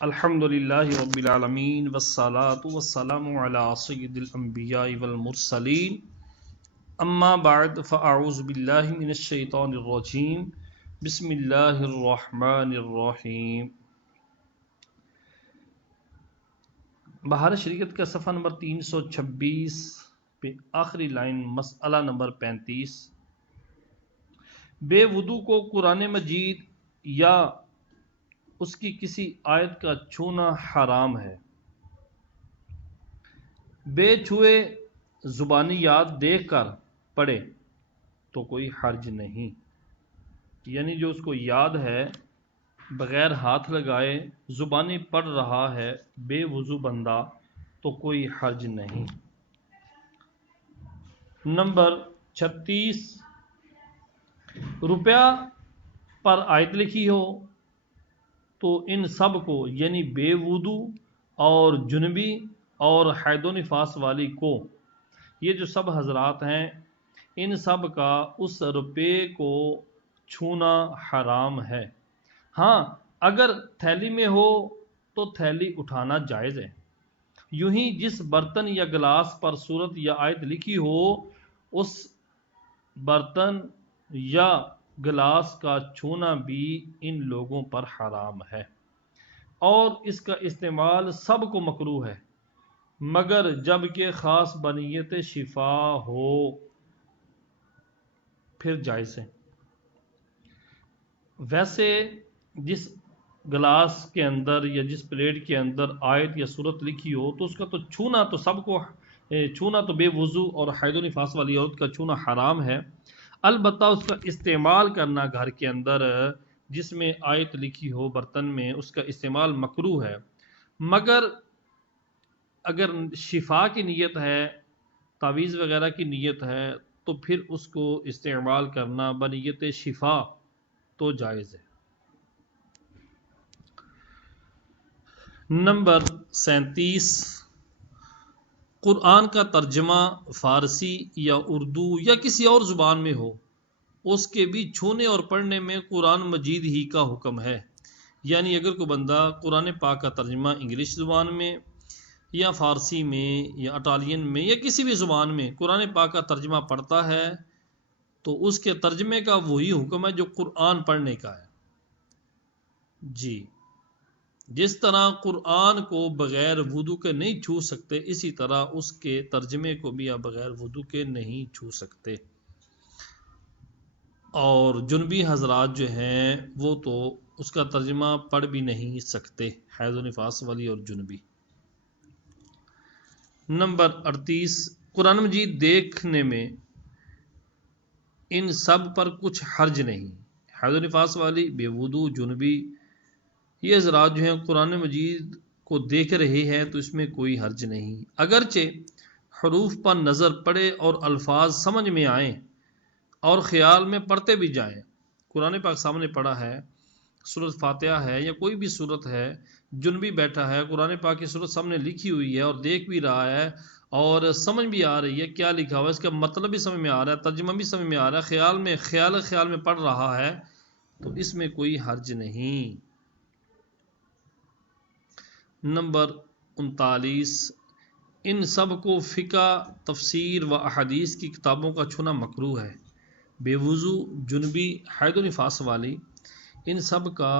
الحمدللہ رب العالمین والصلاة والسلام علی سید الانبیاء والمرسلین اما بعد فاعوذ باللہ من الشیطان الرجیم بسم اللہ الرحمن الرحیم۔ بہار شریعت کا صفحہ نمبر 326 پہ آخری لائن مسئلہ نمبر 35۔ بے وضو کو قرآن مجید یا اس کی کسی آیت کا چھونا حرام ہے۔ بے چھوئے زبانی یاد دیکھ کر پڑھے تو کوئی حرج نہیں، یعنی جو اس کو یاد ہے بغیر ہاتھ لگائے زبانی پڑھ رہا ہے بے وضو بندہ تو کوئی حرج نہیں۔ نمبر 36، روپیہ پر آیت لکھی ہو تو ان سب کو یعنی بے وضو اور جنبی اور حید و نفاس والی کو، یہ جو سب حضرات ہیں ان سب کا اس روپے کو چھونا حرام ہے۔ ہاں اگر تھیلی میں ہو تو تھیلی اٹھانا جائز ہے۔ یوں ہی جس برتن یا گلاس پر صورت یا آیت لکھی ہو اس برتن یا گلاس کا چھونا بھی ان لوگوں پر حرام ہے، اور اس کا استعمال سب کو مکروہ ہے مگر جب کہ خاص بنیت شفا ہو پھر جائز ہے۔ ویسے جس گلاس کے اندر یا جس پلیٹ کے اندر آیت یا صورت لکھی ہو تو اس کا تو چھونا تو سب کو چھونا تو بے وضو اور حید و نفاس والی عورت کا چھونا حرام ہے، البتہ اس کا استعمال کرنا گھر کے اندر جس میں آیت لکھی ہو برتن میں اس کا استعمال مکروہ ہے، مگر اگر شفا کی نیت ہے تعویذ وغیرہ کی نیت ہے تو پھر اس کو استعمال کرنا بنیت شفا تو جائز ہے۔ نمبر 37، قرآن کا ترجمہ فارسی یا اردو یا کسی اور زبان میں ہو اس کے بھی چھونے اور پڑھنے میں قرآن مجید ہی کا حکم ہے، یعنی اگر کوئی بندہ قرآن پاک کا ترجمہ انگلش زبان میں یا فارسی میں یا اٹالین میں یا کسی بھی زبان میں قرآن پاک کا ترجمہ پڑھتا ہے تو اس کے ترجمے کا وہی حکم ہے جو قرآن پڑھنے کا ہے۔ جی، جس طرح قرآن کو بغیر وضو کے نہیں چھو سکتے اسی طرح اس کے ترجمے کو بھی آپ بغیر وضو کے نہیں چھو سکتے، اور جنبی حضرات جو ہیں وہ تو اس کا ترجمہ پڑھ بھی نہیں سکتے، حیض و نفاس والی اور جنبی۔ نمبر 38، قرآن مجید دیکھنے میں ان سب پر کچھ حرج نہیں، حیض و نفاس والی، بے وضو، جنبی، یہ حضرات جو ہیں قرآن مجید کو دیکھ رہے ہیں تو اس میں کوئی حرج نہیں، اگرچہ حروف پر نظر پڑے اور الفاظ سمجھ میں آئیں اور خیال میں پڑھتے بھی جائیں۔ قرآن پاک سامنے پڑھا ہے، سورۃ فاتحہ ہے یا کوئی بھی سورت ہے، جنبی بیٹھا ہے قرآن پاک کی سورت سامنے لکھی ہوئی ہے اور دیکھ بھی رہا ہے اور سمجھ بھی آ رہی ہے کیا لکھا ہوا ہے، اس کا مطلب بھی سمجھ میں آ رہا ہے، ترجمہ بھی سمجھ میں آ رہا ہے، خیال میں پڑھ رہا ہے تو اس میں کوئی حرج نہیں۔ نمبر 39، ان سب کو فقہ، تفسیر و احادیث کی کتابوں کا چھونا مکروہ ہے۔ بے وضو، جنبی، حید و نفاس والی، ان سب کا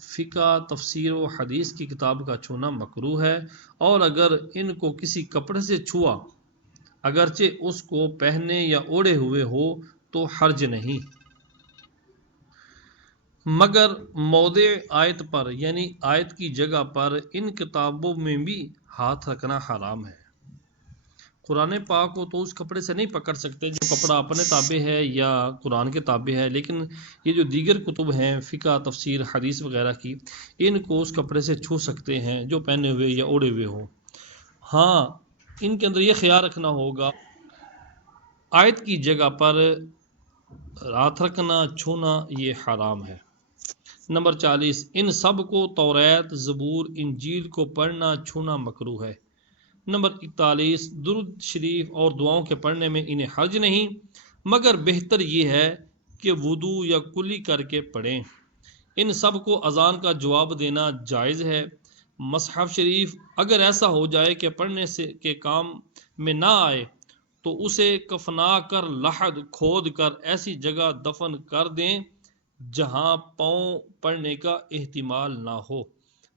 فقہ، تفسیر و حدیث کی کتاب کا چھونا مکروہ ہے، اور اگر ان کو کسی کپڑے سے چھوا اگرچہ اس کو پہنے یا اوڑھے ہوئے ہو تو حرج نہیں، مگر موضع آیت پر یعنی آیت کی جگہ پر ان کتابوں میں بھی ہاتھ رکھنا حرام ہے۔ قرآن پاک کو تو اس کپڑے سے نہیں پکڑ سکتے جو کپڑا اپنے تابع ہے یا قرآن کے تابع ہے، لیکن یہ جو دیگر کتب ہیں فقہ، تفسیر، حدیث وغیرہ کی، ان کو اس کپڑے سے چھو سکتے ہیں جو پہنے ہوئے یا اوڑھے ہوئے ہوں۔ ہاں ان کے اندر یہ خیال رکھنا ہوگا آیت کی جگہ پر ہاتھ رکھنا، چھونا یہ حرام ہے۔ نمبر 40، ان سب کو توریت، زبور، انجیل کو پڑھنا، چھونا مکروہ ہے۔ نمبر 41، درود شریف اور دعاؤں کے پڑھنے میں انہیں حرج نہیں، مگر بہتر یہ ہے کہ وضو یا کلی کر کے پڑھیں۔ ان سب کو اذان کا جواب دینا جائز ہے، مصحف شریف اگر ایسا ہو جائے کہ پڑھنے سے کے کام میں نہ آئے تو اسے کفنا کر لحد کھود کر ایسی جگہ دفن کر دیں جہاں پاؤں پڑنے کا احتمال نہ ہو۔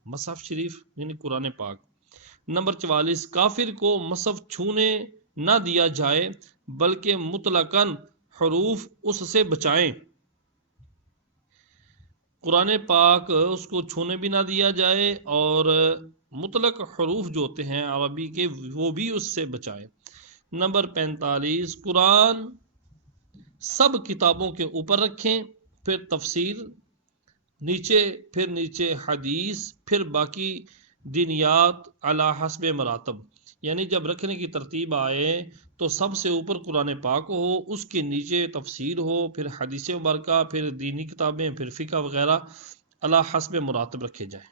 مصحف شریف یعنی قرآن پاک۔ نمبر 44، کافر کو مصحف چھونے نہ دیا جائے بلکہ مطلقاً حروف اس سے بچائیں۔ قرآن پاک اس کو چھونے بھی نہ دیا جائے اور مطلق حروف جو ہوتے ہیں عربی کے وہ بھی اس سے بچائیں۔ نمبر 45، قرآن سب کتابوں کے اوپر رکھیں، پھر تفسیر نیچے، پھر نیچے حدیث، پھر باقی دینیات علی حسب مراتب، یعنی جب رکھنے کی ترتیب آئے تو سب سے اوپر قرآن پاک ہو، اس کے نیچے تفسیر ہو، پھر حدیث مبارکہ، پھر دینی کتابیں، پھر فقہ وغیرہ علی حسب مراتب رکھے جائیں۔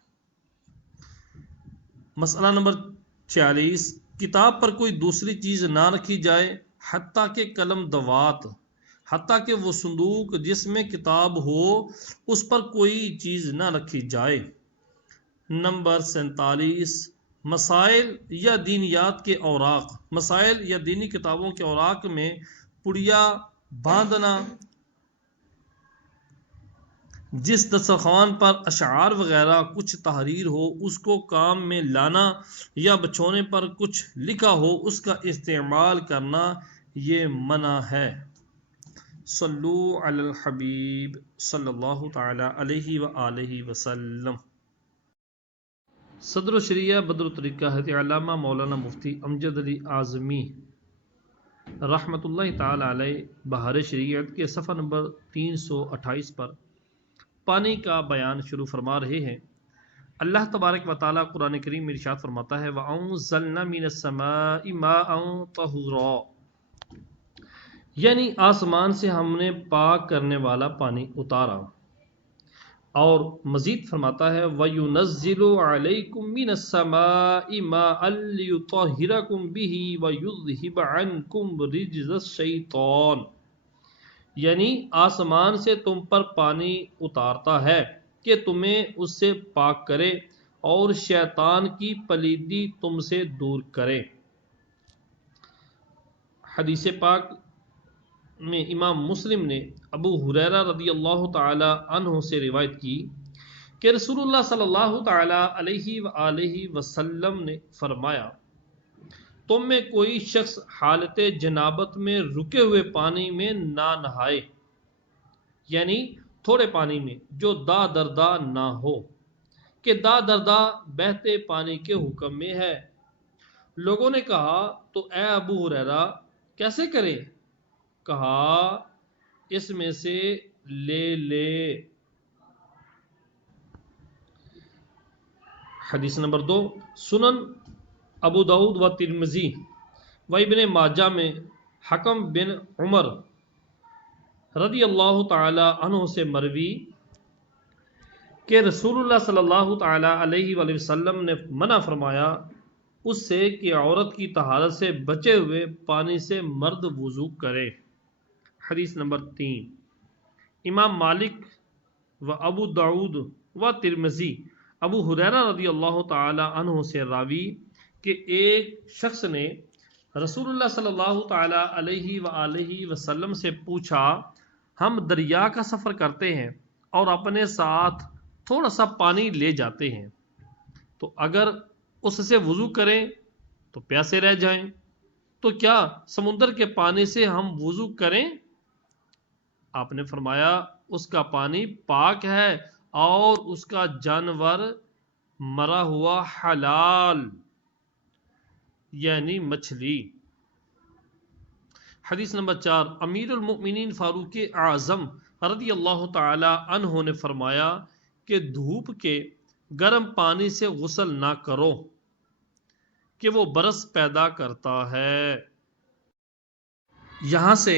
مسئلہ نمبر 46، کتاب پر کوئی دوسری چیز نہ رکھی جائے حتیٰ کہ قلم دوات، حتیٰ کہ وہ صندوق جس میں کتاب ہو اس پر کوئی چیز نہ رکھی جائے۔ نمبر 47، مسائل یا دینیات کے اوراق، مسائل یا دینی کتابوں کے اوراق میں پڑیا باندھنا، جس دسترخوان پر اشعار وغیرہ کچھ تحریر ہو اس کو کام میں لانا، یا بچھونے پر کچھ لکھا ہو اس کا استعمال کرنا، یہ منع ہے۔ صلو علی الحبیب صلی اللہ تعالی علیہ وآلہ وسلم۔ صدر الشریعہ بدر الطریقہ حضرت علامہ مولانا مفتی امجد علی اعظمی رحمۃ اللہ تعالی علیہ بہار شریعت کے صفحہ نمبر 328 پر پانی کا بیان شروع فرما رہے ہیں۔ اللہ تبارک و تعالی قرآن کریم میں ارشاد فرماتا ہے وَأَنزَلْنَا مِنَ السَّمَاءِ مَاءً طَهُورًا، یعنی آسمان سے ہم نے پاک کرنے والا پانی اتارا۔ اور مزید فرماتا ہے وَيُنَزِّلُ عَلَيْكُم مِّنَ السَّمَاءِ مَاءً لِيُطَهِّرَكُم بِهِ وَيُذْهِبَ عَنكُم رِجْزَ الشَّيْطَانِ، یعنی آسمان سے تم پر پانی اتارتا ہے کہ تمہیں اس سے پاک کرے اور شیطان کی پلیدی تم سے دور کرے۔ حدیث پاک میں امام مسلم نے ابو ہریرہ رضی اللہ تعالی عنہ سے روایت کی کہ رسول اللہ صلی اللہ تعالی علیہ وآلہ وسلم نے فرمایا تم میں کوئی شخص حالت جنابت میں رکے ہوئے پانی میں نہ نہائے، یعنی تھوڑے پانی میں جو دا دردا نہ ہو، کہ دا دردا بہتے پانی کے حکم میں ہے۔ لوگوں نے کہا تو اے ابو ہریرہ کیسے کریں؟ کہا اس میں سے لے لے۔ حدیث نمبر 2، سنن ابو داؤد و ترمذی و ابن ماجہ میں حکم بن عمر رضی اللہ تعالی عنہ سے مروی کہ رسول اللہ صلی اللہ تعالی علیہ وآلہ وسلم نے منع فرمایا اس سے کہ عورت کی طہارت سے بچے ہوئے پانی سے مرد وضو کرے۔ حدیث نمبر 3، امام مالک و ابو داؤد و ترمذی ابو ہریرہ رضی اللہ تعالی عنہ سے راوی کہ ایک شخص نے رسول اللہ صلی اللہ تعالی علیہ وآلہ وسلم سے پوچھا ہم دریا کا سفر کرتے ہیں اور اپنے ساتھ تھوڑا سا پانی لے جاتے ہیں، تو اگر اس سے وضو کریں تو پیاسے رہ جائیں، تو کیا سمندر کے پانی سے ہم وضو کریں؟ آپ نے فرمایا اس کا پانی پاک ہے اور اس کا جانور مرا ہوا حلال، یعنی مچھلی۔ حدیث نمبر 4، امیر المؤمنین فاروق اعظم رضی اللہ تعالی عنہ نے فرمایا کہ دھوپ کے گرم پانی سے غسل نہ کرو کہ وہ برس پیدا کرتا ہے۔ یہاں سے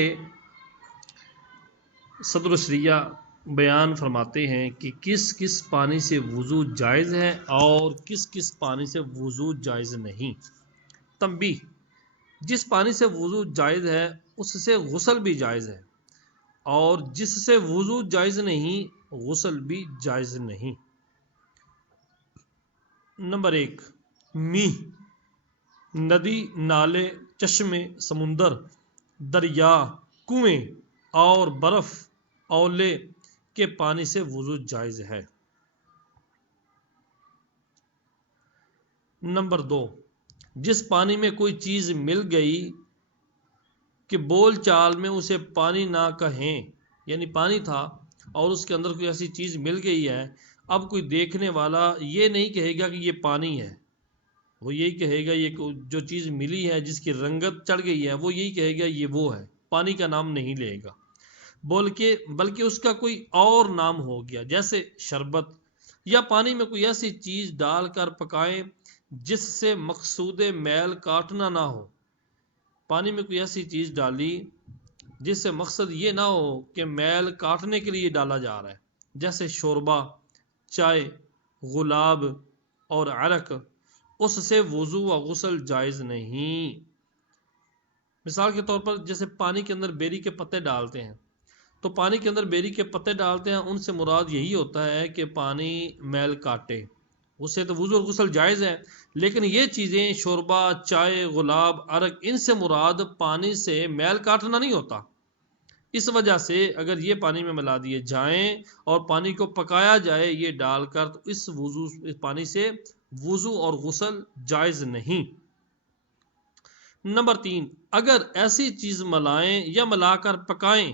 صدر الشریعہ بیان فرماتے ہیں کہ کس کس پانی سے وضو جائز ہے اور کس کس پانی سے وضو جائز نہیں۔ تنبیہ، جس پانی سے وضو جائز ہے اس سے غسل بھی جائز ہے، اور جس سے وضو جائز نہیں غسل بھی جائز نہیں۔ نمبر 1، میہ، ندی، نالے، چشمے، سمندر، دریا، کنویں اور برف اولے کے پانی سے وضو جائز ہے۔ نمبر 2، جس پانی میں کوئی چیز مل گئی کہ بول چال میں اسے پانی نہ کہیں، یعنی پانی تھا اور اس کے اندر کوئی ایسی چیز مل گئی ہے، اب کوئی دیکھنے والا یہ نہیں کہے گا کہ یہ پانی ہے، وہ یہی کہے گا یہ جو چیز ملی ہے جس کی رنگت چڑھ گئی ہے وہ یہی کہے گا یہ وہ ہے، پانی کا نام نہیں لے گا، بلکہ اس کا کوئی اور نام ہو گیا، جیسے شربت، یا پانی میں کوئی ایسی چیز ڈال کر پکائیں جس سے مقصود میل کاٹنا نہ ہو۔ پانی میں کوئی ایسی چیز ڈالی جس سے مقصد یہ نہ ہو کہ میل کاٹنے کے لیے ڈالا جا رہا ہے، جیسے شوربہ، چائے، گلاب اور عرق، اس سے وضو و غسل جائز نہیں۔ مثال کے طور پر جیسے پانی کے اندر بیری کے پتے ڈالتے ہیں، تو پانی کے اندر بیری کے پتے ڈالتے ہیں، ان سے مراد یہی ہوتا ہے کہ پانی میل کاٹے، اس سے تو وضو اور غسل جائز ہے، لیکن یہ چیزیں شوربہ، چائے، گلاب، عرق، ان سے مراد پانی سے میل کاٹنا نہیں ہوتا، اس وجہ سے اگر یہ پانی میں ملا دیے جائیں اور پانی کو پکایا جائے یہ اس کر تو اس پانی سے وضو اور غسل جائز نہیں۔ نمبر 3، اگر ایسی چیز ملائیں یا ملا کر پکائیں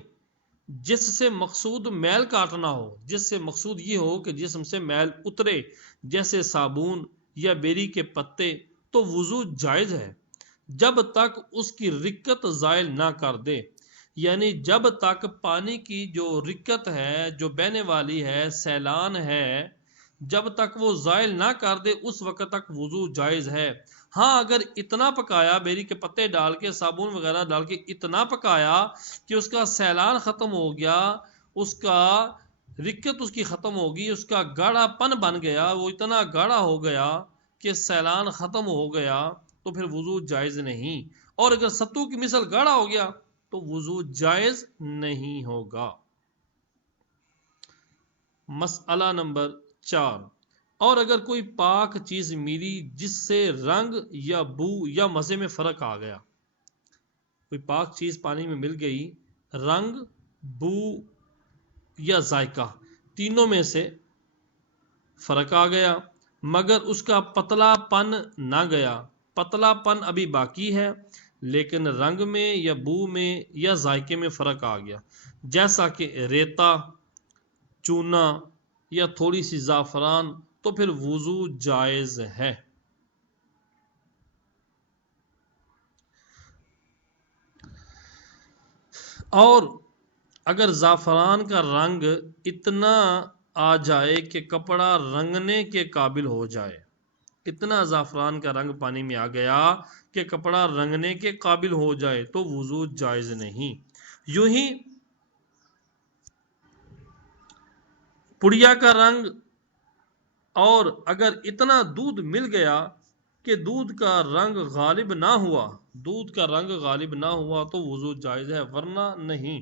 جس سے مقصود میل کاٹنا ہو، جس سے مقصود یہ ہو کہ جسم سے میل اترے، جیسے صابن یا بیری کے پتے، تو وضو جائز ہے جب تک اس کی رکت زائل نہ کر دے، یعنی جب تک پانی کی جو رکت ہے، جو بہنے والی ہے، سیلان ہے، جب تک وہ زائل نہ کر دے اس وقت تک وضو جائز ہے۔ ہاں اگر اتنا پکایا، بیری کے پتے ڈال کے، صابن وغیرہ ڈال کے اتنا پکایا کہ اس کا سیلان ختم ہو گیا، اس کا رکت اس کی ختم ہوگی، اس کا گاڑھا پن بن گیا، وہ اتنا گاڑھا ہو گیا کہ سیلان ختم ہو گیا، تو پھر وضو جائز نہیں، اور اگر ستو کی مثل گاڑھا ہو گیا تو وضو جائز نہیں ہوگا۔ مسئلہ نمبر 4، اور اگر کوئی پاک چیز ملی جس سے رنگ یا بو یا مزے میں فرق آ گیا، کوئی پاک چیز پانی میں مل گئی، رنگ، بو یا ذائقہ تینوں میں سے فرق آ گیا، مگر اس کا پتلا پن نہ گیا، پتلا پن ابھی باقی ہے لیکن رنگ میں یا بو میں یا ذائقے میں فرق آ گیا، جیسا کہ ریتا، چونا یا تھوڑی سی زعفران، تو پھر وضو جائز ہے۔ اور اگر زعفران کا رنگ اتنا آ جائے کہ کپڑا رنگنے کے قابل ہو جائے، اتنا زعفران کا رنگ پانی میں آ گیا کہ کپڑا رنگنے کے قابل ہو جائے تو وضو جائز نہیں۔ یوں ہی پڑیا کا رنگ، اور اگر اتنا دودھ مل گیا کہ دودھ کا رنگ غالب نہ ہوا، دودھ کا رنگ غالب نہ ہوا تو وضو جائز ہے، ورنہ نہیں۔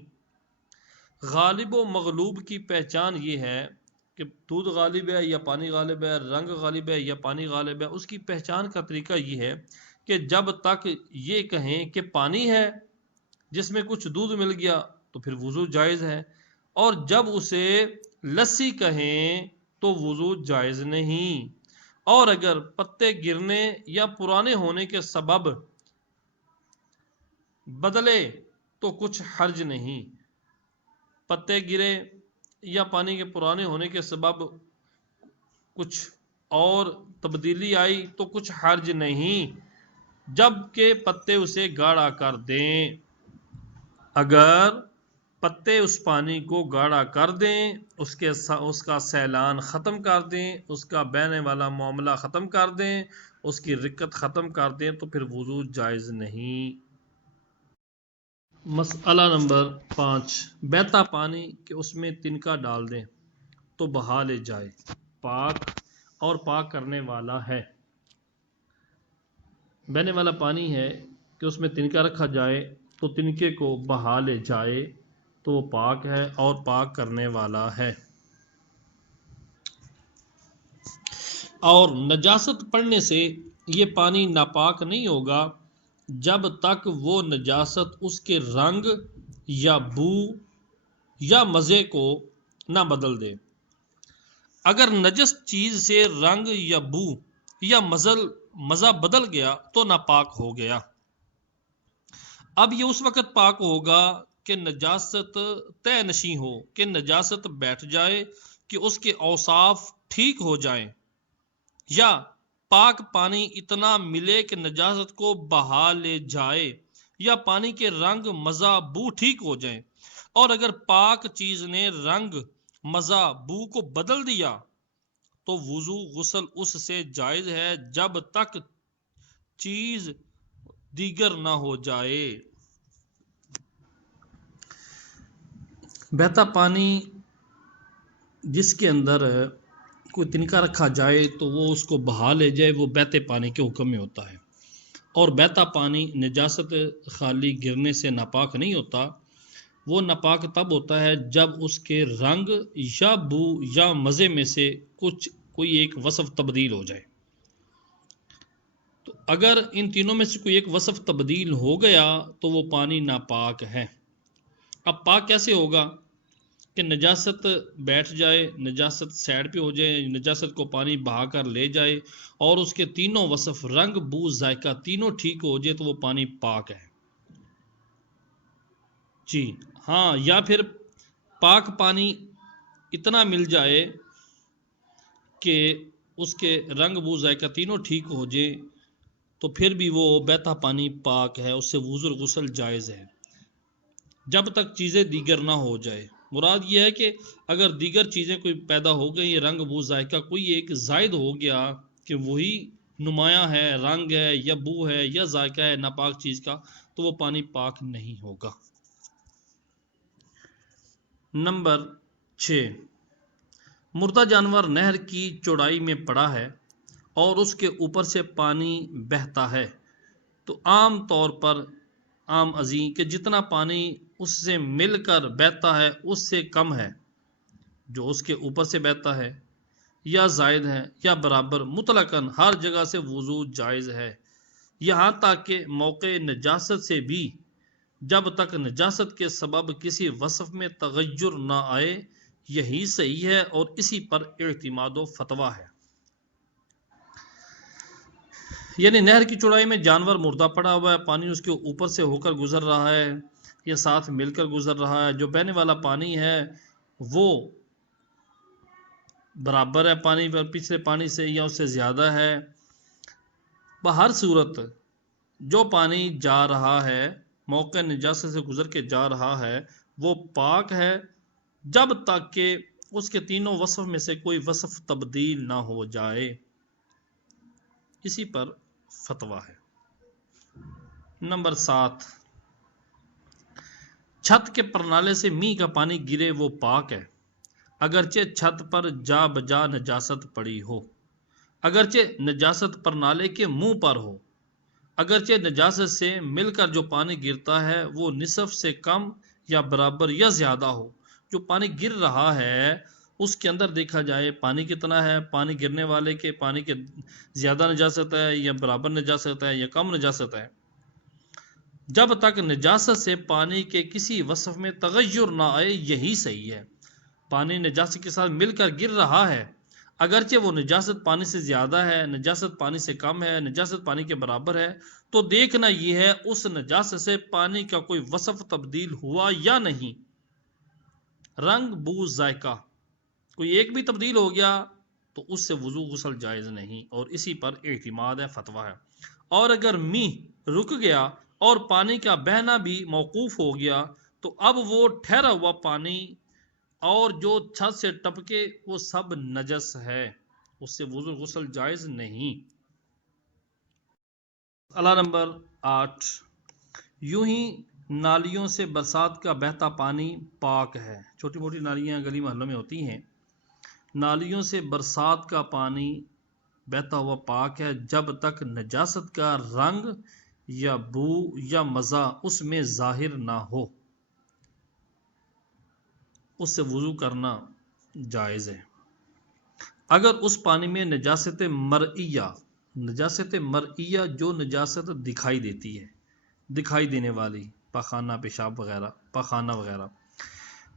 غالب و مغلوب کی پہچان یہ ہے کہ دودھ غالب ہے یا پانی غالب ہے، رنگ غالب ہے یا پانی غالب ہے، اس کی پہچان کا طریقہ یہ ہے کہ جب تک یہ کہیں کہ پانی ہے جس میں کچھ دودھ مل گیا تو پھر وضو جائز ہے، اور جب اسے لسی کہیں تو وضو جائز نہیں، اور اگر پتے گرنے یا پرانے ہونے کے سبب بدلے تو کچھ حرج نہیں، پتے گرے یا پانی کے پرانے ہونے کے سبب کچھ اور تبدیلی آئی تو کچھ حرج نہیں، جب کہ پتے اسے گاڑھا کر دیں، اگر پتے اس پانی کو گاڑھا کر دیں، اس کا سیلان ختم کر دیں، اس کا بہنے والا معاملہ ختم کر دیں، اس کی رکت ختم کر دیں تو پھر وضو جائز نہیں۔ مسئلہ نمبر 5، بہتا پانی کہ اس میں تنکا ڈال دیں تو بہا لے جائے، پاک اور پاک کرنے والا ہے۔ بہنے والا پانی ہے کہ اس میں تنکا رکھا جائے تو تنکے کو بہا لے جائے تو وہ پاک ہے اور پاک کرنے والا ہے۔ اور نجاست پڑنے سے یہ پانی ناپاک نہیں ہوگا جب تک وہ نجاست اس کے رنگ یا بو یا مزے کو نہ بدل دے۔ اگر نجس چیز سے رنگ یا بو یا مزہ بدل گیا تو ناپاک ہو گیا۔ اب یہ اس وقت پاک ہوگا کہ نجاست طے نشیں ہو، کہ نجاست بیٹھ جائے، کہ اس کے اوصاف ٹھیک ہو جائیں، یا پاک پانی اتنا ملے کہ نجاست کو بہا لے جائے، یا پانی کے رنگ مزہ بو ٹھیک ہو جائیں۔ اور اگر پاک چیز نے رنگ مزہ بو کو بدل دیا تو وضو غسل اس سے جائز ہے جب تک چیز دیگر نہ ہو جائے۔ بہتا پانی جس کے اندر کوئی تنکا رکھا جائے تو وہ اس کو بہا لے جائے، وہ بہتے پانی کے حکم میں ہوتا ہے۔ اور بہتا پانی نجاست خالی گرنے سے ناپاک نہیں ہوتا، وہ ناپاک تب ہوتا ہے جب اس کے رنگ یا بو یا مزے میں سے کوئی ایک وصف تبدیل ہو جائے۔ تو اگر ان تینوں میں سے کوئی ایک وصف تبدیل ہو گیا تو وہ پانی ناپاک ہے۔ اب پاک کیسے ہوگا؟ کہ نجاست بیٹھ جائے، نجاست سائڈ پہ ہو جائے، نجاست کو پانی بہا کر لے جائے اور اس کے تینوں وصف رنگ بو ذائقہ تینوں ٹھیک ہو جائے تو وہ پانی پاک ہے۔ جی ہاں، یا پھر پاک پانی اتنا مل جائے کہ اس کے رنگ بو ذائقہ تینوں ٹھیک ہو جائے تو پھر بھی وہ بہتا پانی پاک ہے، اس سے وضو غسل جائز ہے جب تک چیزیں دیگر نہ ہو جائے۔ مراد یہ ہے کہ اگر دیگر چیزیں کوئی پیدا ہو گئی، رنگ بو ذائقہ کوئی ایک زائد ہو گیا کہ وہی نمایاں ہے، رنگ ہے یا بو ہے یا ذائقہ ہے ناپاک چیز کا، تو وہ پانی پاک نہیں ہوگا۔ نمبر 6، مردہ جانور نہر کی چوڑائی میں پڑا ہے اور اس کے اوپر سے پانی بہتا ہے تو عام طور پر عام ازیں کہ جتنا پانی اس سے مل کر بہتا ہے اس سے کم ہے جو اس کے اوپر سے بہتا ہے، یا زائد ہے یا برابر، مطلقاً ہر جگہ سے وضو جائز ہے، یہاں تک کہ موقع نجاست سے بھی، جب تک نجاست کے سبب کسی وصف میں تغیر نہ آئے۔ یہی صحیح ہے اور اسی پر اعتماد و فتویٰ ہے۔ یعنی نہر کی چوڑائی میں جانور مردہ پڑا ہوا ہے، پانی اس کے اوپر سے ہو کر گزر رہا ہے یا ساتھ مل کر گزر رہا ہے، جو بہنے والا پانی ہے وہ برابر ہے پانی پر پچھلے پانی سے یا اس سے زیادہ ہے۔ بہر صورت جو پانی جا رہا ہے، موقع نجاست سے گزر کے جا رہا ہے، وہ پاک ہے جب تک کہ اس کے تینوں وصف میں سے کوئی وصف تبدیل نہ ہو جائے۔ اسی پر فتویٰ ہے۔ نمبر 7، چھت کے پرنالے سے میںہ کا پانی گرے وہ پاک ہے اگرچہ چھت پر جا بجا نجاست پڑی ہو، اگرچہ نجاست پرنالے کے منہ پر ہو، اگرچہ نجاست سے مل کر جو پانی گرتا ہے وہ نصف سے کم یا برابر یا زیادہ ہو۔ جو پانی گر رہا ہے اس کے اندر دیکھا جائے پانی کتنا ہے، پانی گرنے والے کے پانی کے زیادہ نجاست ہے یا برابر نجاست ہے یا کم نجاست ہے، جب تک نجاست سے پانی کے کسی وصف میں تغیر نہ آئے یہی صحیح ہے۔ پانی نجاست کے ساتھ مل کر گر رہا ہے، اگرچہ وہ نجاست پانی سے زیادہ ہے، نجاست پانی سے کم ہے، نجاست پانی کے برابر ہے، تو دیکھنا یہ ہے اس نجاست سے پانی کا کوئی وصف تبدیل ہوا یا نہیں۔ رنگ بو ذائقہ کوئی ایک بھی تبدیل ہو گیا تو اس سے وضو غسل جائز نہیں، اور اسی پر اعتماد ہے، فتویٰ ہے۔ اور اگر میںہ رک گیا اور پانی کا بہنا بھی موقوف ہو گیا تو اب وہ ٹھہرا ہوا پانی اور جو چھت سے ٹپکے وہ سب نجس ہے، اس سے وضو غسل جائز نہیں۔ نمبر 8، یوں ہی نالیوں سے برسات کا بہتا پانی پاک ہے۔ چھوٹی موٹی نالیاں گلی محلوں میں ہوتی ہیں، نالیوں سے برسات کا پانی بہتا ہوا پاک ہے جب تک نجاست کا رنگ یا بو یا مزہ اس میں ظاہر نہ ہو، اس سے وضو کرنا جائز ہے۔ اگر اس پانی میں نجاست مرئیہ جو نجاست دکھائی دیتی ہے، دکھائی دینے والی، پاخانہ، پیشاب وغیرہ، پاخانہ وغیرہ،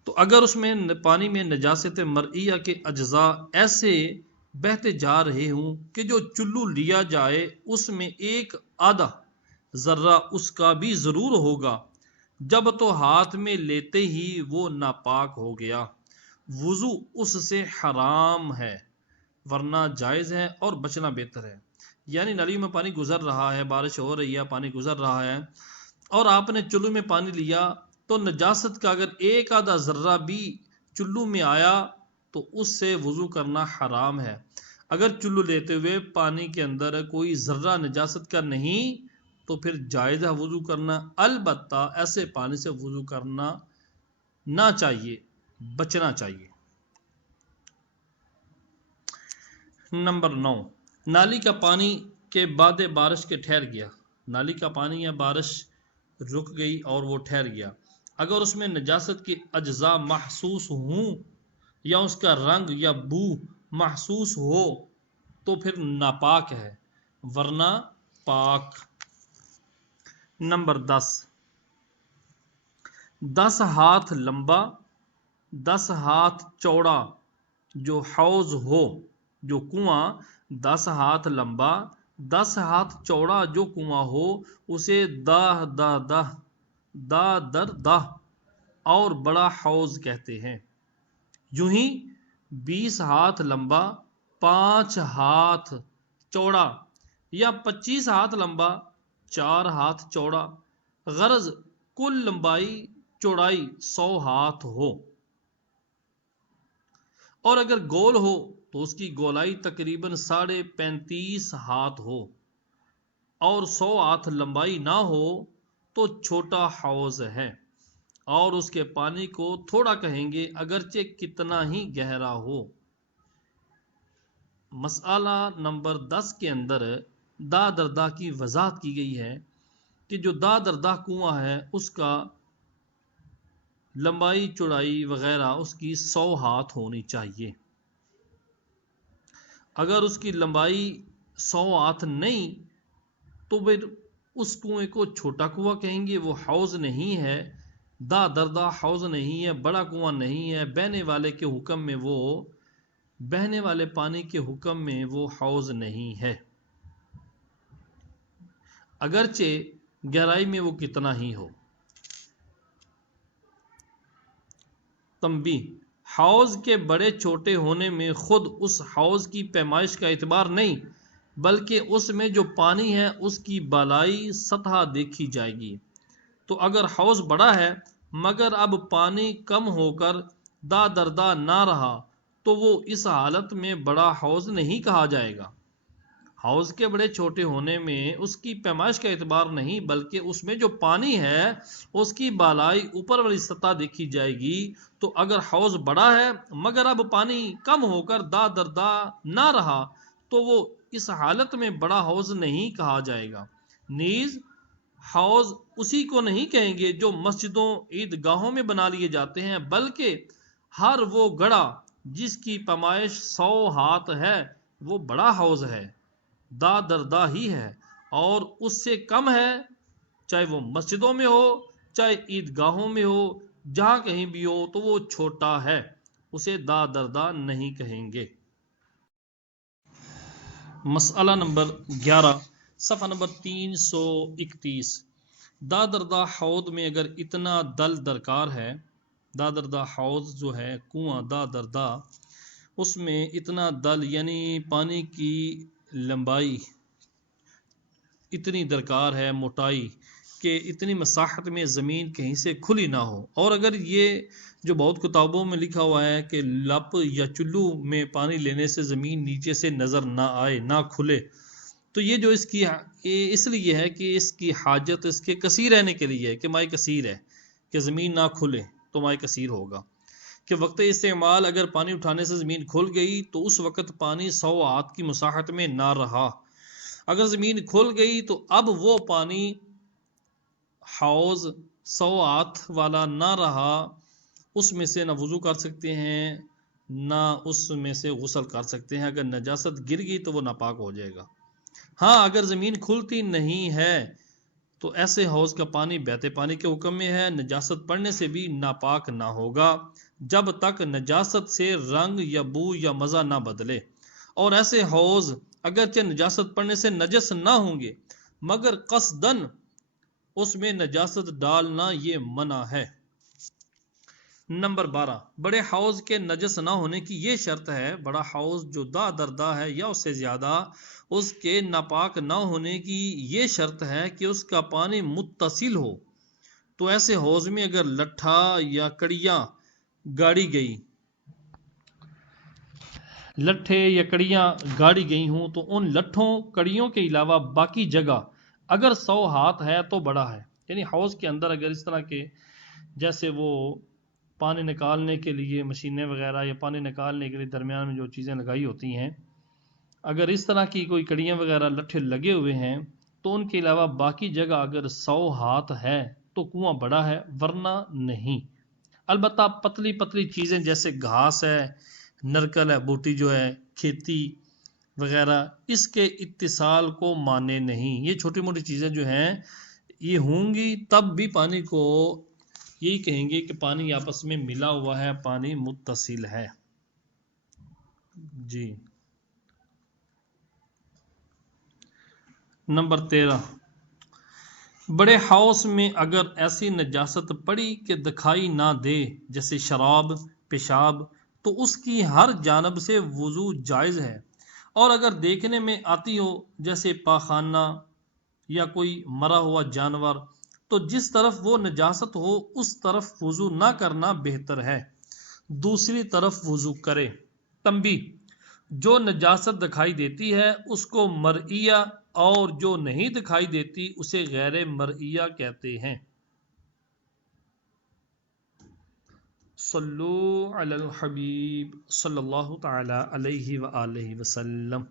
تو اگر اس میں پانی میں نجاست مرئیہ کے اجزاء ایسے بہتے جا رہے ہوں کہ جو چلو لیا جائے اس میں ایک آدھا ذرہ اس کا بھی ضرور ہوگا، جب تو ہاتھ میں لیتے ہی وہ ناپاک ہو گیا، وضو اس سے حرام ہے، ورنہ جائز ہے اور بچنا بہتر ہے۔ یعنی نلی میں پانی گزر رہا ہے، بارش ہو رہی ہے، پانی گزر رہا ہے اور آپ نے چلو میں پانی لیا، تو نجاست کا اگر ایک آدھا ذرہ بھی چلو میں آیا تو اس سے وضو کرنا حرام ہے۔ اگر چلو لیتے ہوئے پانی کے اندر کوئی ذرہ نجاست کا نہیں تو پھر جائز ہے وضو کرنا، البتہ ایسے پانی سے وضو کرنا نہ چاہیے، بچنا چاہیے۔ نمبر 9، نالی کا پانی کے بعد بارش کے ٹھہر گیا، نالی کا پانی یا بارش رک گئی اور وہ ٹھہر گیا، اگر اس میں نجاست کے اجزاء محسوس ہوں یا اس کا رنگ یا بو محسوس ہو تو پھر ناپاک ہے، ورنہ پاک۔ نمبر 10 ہاتھ لمبا 10 ہاتھ چوڑا جو حوض ہو، جو کنواں 10 ہاتھ لمبا 10 ہاتھ چوڑا جو کنواں ہو، اسے دہ در دہ اور بڑا حوض کہتے ہیں۔ یوں ہی 20 ہاتھ لمبا 5 ہاتھ چوڑا یا 25 ہاتھ لمبا 4 ہاتھ چوڑا، غرض کل لمبائی چوڑائی 100 ہاتھ ہو، اور اگر گول ہو تو اس کی گولائی تقریباً 35.5 ہاتھ ہو، اور 100 ہاتھ لمبائی نہ ہو تو چھوٹا حوض ہے، اور اس کے پانی کو تھوڑا کہیں گے اگرچہ کتنا ہی گہرا ہو۔ مسئلہ نمبر 10 کے اندر دا دردہ کی وضاحت کی گئی ہے کہ جو دا دردہ کنواں ہے اس کا لمبائی چوڑائی وغیرہ اس کی 100 ہاتھ ہونی چاہیے۔ اگر اس کی لمبائی 100 ہاتھ نہیں تو پھر اس کنویں کو چھوٹا کنواں کہیں گے، وہ حوض نہیں ہے، دا دردہ حوض نہیں ہے، بڑا کنواں نہیں ہے، بہنے والے پانی کے حکم میں وہ حوض نہیں ہے، اگرچہ گہرائی میں وہ کتنا ہی ہو۔ تنبیہ: حوض کے بڑے چھوٹے ہونے میں خود اس حوض کی پیمائش کا اعتبار نہیں، بلکہ اس میں جو پانی ہے اس کی بالائی سطح دیکھی جائے گی۔ تو اگر حوض بڑا ہے مگر اب پانی کم ہو کر دا دردہ نہ رہا تو وہ اس حالت میں بڑا حوض نہیں کہا جائے گا۔ حوض کے بڑے چھوٹے ہونے میں اس کی پیمائش کا اعتبار نہیں، بلکہ اس میں جو پانی ہے اس کی بالائی اوپر والی سطح دیکھی جائے گی۔ تو اگر حوض بڑا ہے مگر اب پانی کم ہو کر دا دردہ نہ رہا تو وہ اس حالت میں بڑا حوض نہیں کہا جائے گا۔ نیز حوض اسی کو نہیں کہیں گے جو مسجدوں عید گاہوں میں بنا لیے جاتے ہیں، بلکہ ہر وہ گڑھا جس کی پیمائش 100 ہاتھ ہے وہ بڑا حوض ہے، دا دردہ ہی ہے، اور اس سے کم ہے چاہے وہ مسجدوں میں ہو چاہے عید گاہوں میں ہو، جہاں کہیں بھی ہو تو وہ چھوٹا ہے، اسے دا دردہ نہیں کہیں گے۔ مسئلہ نمبر 11، صفحہ نمبر 331۔ دا دردہ حوض میں اگر اتنا دل درکار ہے، دا دردہ حوض جو ہے کنواں دا دردہ، اس میں اتنا دل یعنی پانی کی لمبائی اتنی درکار ہے، موٹائی کہ اتنی مساحت میں زمین کہیں سے کھلی نہ ہو، اور اگر یہ جو بہت کتابوں میں لکھا ہوا ہے کہ لپ یا چلو میں پانی لینے سے زمین نیچے سے نظر نہ آئے، نہ کھلے، تو یہ جو اس لیے ہے کہ اس کی حاجت اس کے کثیر رہنے کے لیے ہے کہ مائع کثیر ہے، کہ زمین نہ کھلے تو مائع کثیر ہوگا، کہ وقت استعمال اگر پانی اٹھانے سے زمین کھل گئی تو اس وقت پانی 100 ہاتھ کی مساحت میں نہ رہا، اگر زمین کھل گئی تو اب وہ پانی حوض 100 ہاتھ والا نہ رہا، اس میں سے نہ وضو کر سکتے ہیں نہ اس میں سے غسل کر سکتے ہیں. اگر نجاست گر گئی تو وہ ناپاک ہو جائے گا. ہاں اگر زمین کھلتی نہیں ہے تو ایسے حوض کا پانی بہتے پانی کے حکم میں ہے، نجاست پڑنے سے بھی ناپاک نہ ہوگا جب تک نجاست سے رنگ یا بو یا مزہ نہ بدلے. اور ایسے حوض اگرچہ نجاست پڑنے سے نجس نہ ہوں گے مگر قصدن اس میں نجاست ڈالنا یہ منع ہے. نمبر 12، بڑے حوض کے نجس نہ ہونے کی یہ شرط ہے. بڑا حوض جو دا دردا ہے یا اس سے زیادہ، اس کے ناپاک نہ ہونے کی یہ شرط ہے کہ اس کا پانی متصل ہو. تو ایسے حوض میں اگر لٹھا یا کڑیاں گاڑی گئی لٹھے یا کڑیاں گاڑی گئی ہوں تو ان لٹھوں کڑیوں کے علاوہ باقی جگہ اگر 100 ہاتھ ہے تو بڑا ہے. یعنی حوض کے اندر اگر اس طرح کے جیسے وہ پانی نکالنے کے لیے مشینیں وغیرہ یا پانی نکالنے کے لیے درمیان میں جو چیزیں لگائی ہوتی ہیں، اگر اس طرح کی کوئی کڑیاں وغیرہ لٹھے لگے ہوئے ہیں تو ان کے علاوہ باقی جگہ اگر 100 ہاتھ ہے تو کنواں بڑا ہے، ورنہ نہیں. البتہ پتلی پتلی چیزیں جیسے گھاس ہے، نرکل ہے، بوٹی جو ہے، کھیتی وغیرہ، اس کے اتصال کو مانے نہیں. یہ چھوٹی موٹی چیزیں جو ہیں یہ ہوں گی تب بھی پانی کو یہی کہیں گے کہ پانی آپس میں ملا ہوا ہے، پانی متصل ہے. جی. نمبر 13، بڑے حوض میں اگر ایسی نجاست پڑی کہ دکھائی نہ دے جیسے شراب، پیشاب، تو اس کی ہر جانب سے وضو جائز ہے. اور اگر دیکھنے میں آتی ہو جیسے پاخانہ یا کوئی مرا ہوا جانور تو جس طرف وہ نجاست ہو اس طرف وضو نہ کرنا بہتر ہے، دوسری طرف وضو کرے. تنبیہ، جو نجاست دکھائی دیتی ہے اس کو مرئیہ اور جو نہیں دکھائی دیتی اسے غیر مرئیہ کہتے ہیں. صلو علی الحبیب صلی اللہ تعالی علیہ وآلہ وسلم.